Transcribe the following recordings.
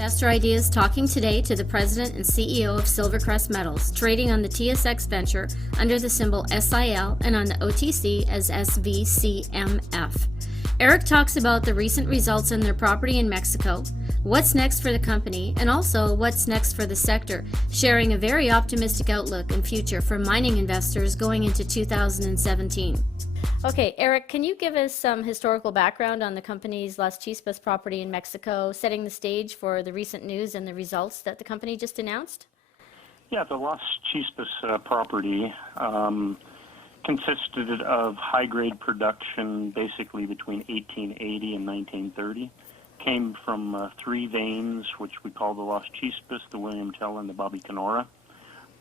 Investor Ideas talking today to the President and CEO of SilverCrest Metals, trading on the TSX Venture under the symbol SIL and on the OTC as SVCMF. Erik talks about the recent results in their property in Mexico, what's next for the company, and also what's next for the sector, sharing a very optimistic outlook and future for mining investors going into 2017. Okay, Erik, can you give us some historical background on the company's Las Chispas property in Mexico, setting the stage for the recent news and the results that the company just announced? Yeah, the Las Chispas property consisted of high-grade production basically between 1880 and 1930. Came from three veins, which we call the Las Chispas, the William Tell, and the Bobby Canora.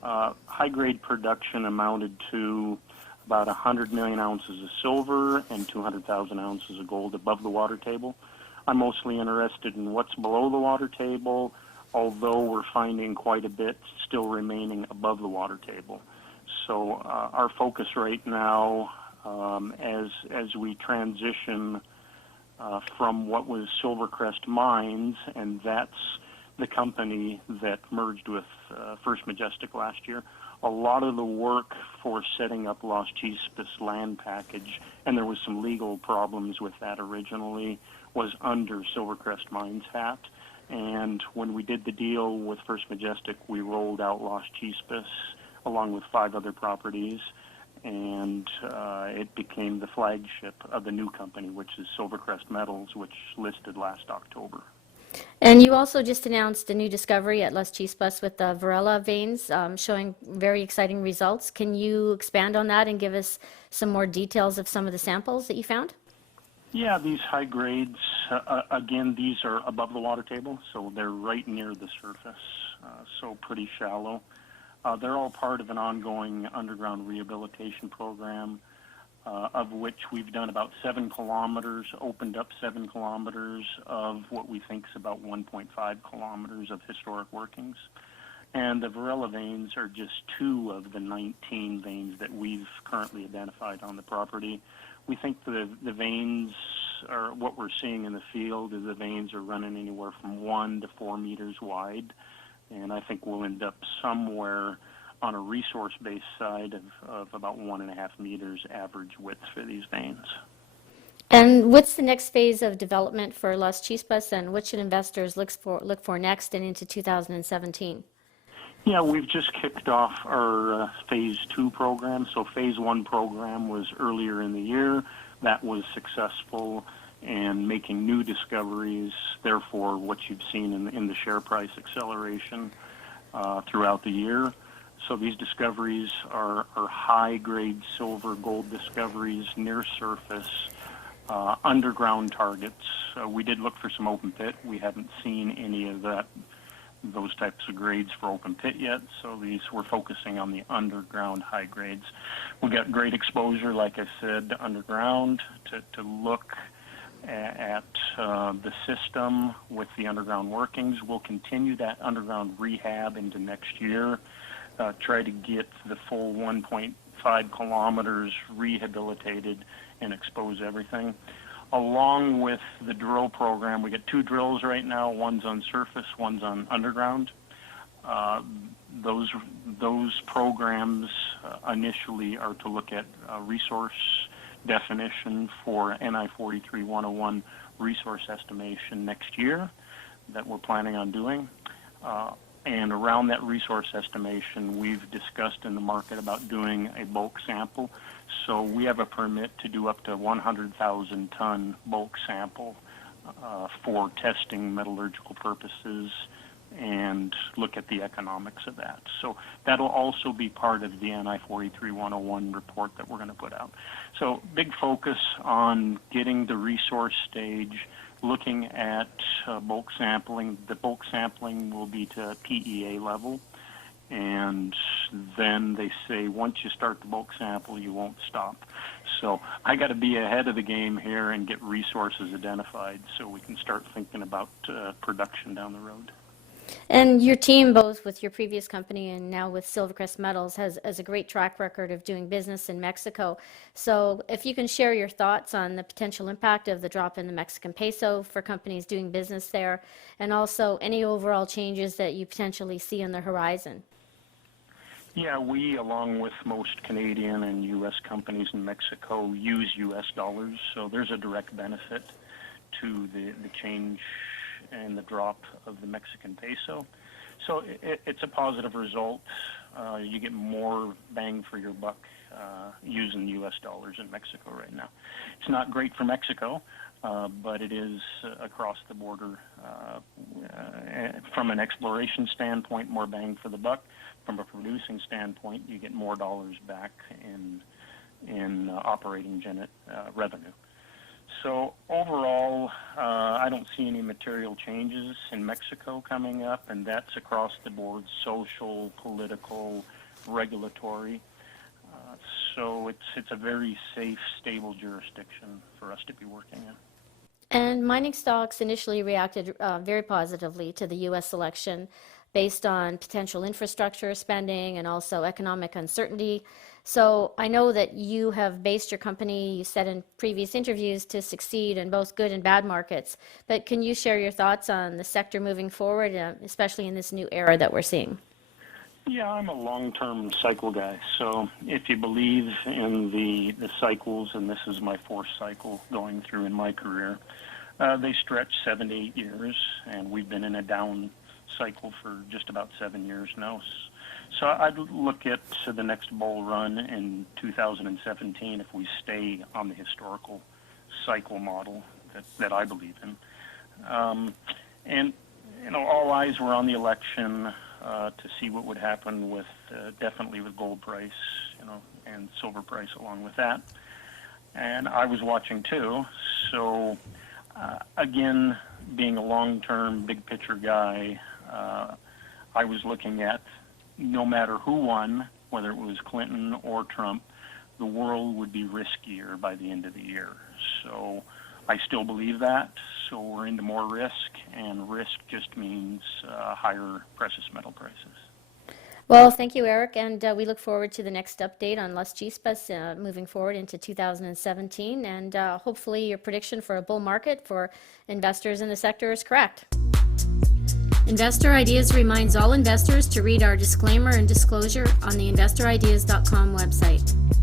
High-grade production amounted to about 100 million ounces of silver and 200,000 ounces of gold above the water table. I'm mostly interested in what's below the water table, although we're finding quite a bit still remaining above the water table. So our focus right now, as we transition from what was SilverCrest Mines, and that's the company that merged with First Majestic last year, a lot of the work for setting up Las Chispas land package, and there was some legal problems with that originally, was under SilverCrest Mines' hat. And when we did the deal with First Majestic, we rolled out Las Chispas along with 5 other properties, and it became the flagship of the new company, which is SilverCrest Metals, which listed last October. And you also just announced a new discovery at Las Chispas with the Varela Veins, showing very exciting results. Can you expand on that and give us some more details of some of the samples that you found? Yeah, these high grades, again, these are above the water table, so they're right near the surface, so pretty shallow. They're all part of an ongoing underground rehabilitation program, of which we've done about 7 kilometers, opened up 7 kilometers of what we think is about 1.5 kilometers of historic workings. And the Varela veins are just 2 of the 19 veins that we've currently identified on the property. We think the veins are, what we're seeing in the field is the veins are running anywhere from 1 to 4 meters wide. And I think we'll end up somewhere on a resource-based side of about 1.5 meters average width for these veins. And what's the next phase of development for Las Chispas, and what should investors look for next and into 2017? Yeah, we've just kicked off our Phase 2 program. So Phase 1 program was earlier in the year. That was successful and making new discoveries, therefore what you've seen in the share price acceleration throughout the year. So these discoveries are high-grade silver gold discoveries near surface, underground targets. We did look for some open pit. We haven't seen any of those types of grades for open pit yet, so these we're focusing on the underground high grades. We got great exposure, like I said, underground to look at the system with the underground workings. We'll continue that underground rehab into next year, try to get the full 1.5 kilometers rehabilitated and expose everything. Along with the drill program, we get 2 drills right now. One's on surface, one's on underground. Those programs initially are to look at resource definition for NI 43-101 resource estimation next year that we're planning on doing. And around that resource estimation, we've discussed in the market about doing a bulk sample. So we have a permit to do up to 100,000 ton bulk sample for testing metallurgical purposes and look at the economics of that. So that'll also be part of the NI 43-101 report that we're going to put out. So big focus on getting the resource stage, looking at bulk sampling. The bulk sampling will be to PEA level, and then they say once you start the bulk sample, you won't stop. So I got to be ahead of the game here and get resources identified so we can start thinking about production down the road. And your team, both with your previous company and now with SilverCrest Metals, has a great track record of doing business in Mexico. So if you can share your thoughts on the potential impact of the drop in the Mexican peso for companies doing business there, and also any overall changes that you potentially see on the horizon. Yeah, we, along with most Canadian and U.S. companies in Mexico, use U.S. dollars, so there's a direct benefit to the change and the drop of the Mexican peso. So it's a positive result. You get more bang for your buck using U.S. dollars in Mexico right now. It's not great for Mexico, but it is across the border. From an exploration standpoint, more bang for the buck. From a producing standpoint, you get more dollars back in operating revenue. So overall, I don't see any material changes in Mexico coming up, and that's across the board: social, political, regulatory. So it's a very safe, stable jurisdiction for us to be working in. And mining stocks initially reacted very positively to the U.S. election based on potential infrastructure spending and also economic uncertainty. So I know that you have based your company, you said in previous interviews, to succeed in both good and bad markets. But can you share your thoughts on the sector moving forward, especially in this new era that we're seeing? Yeah, I'm a long-term cycle guy. So if you believe in the cycles, and this is my fourth cycle going through in my career, they stretch 7 to 8 years, and we've been in a down cycle for just about 7 years now. So I'd look at the next bull run in 2017 if we stay on the historical cycle model that I believe in. And all eyes were on the election to see what would happen with definitely with gold price, and silver price along with that. And I was watching too. So again, being a long-term, big-picture guy, I was looking at no matter who won, whether it was Clinton or Trump, the world would be riskier by the end of the year. So I still believe that. So we're into more risk, and risk just means higher precious metal prices. Well, thank you, Erik, and we look forward to the next update on Las Chispas moving forward into 2017, and hopefully your prediction for a bull market for investors in the sector is correct. Investor Ideas reminds all investors to read our disclaimer and disclosure on the investorideas.com website.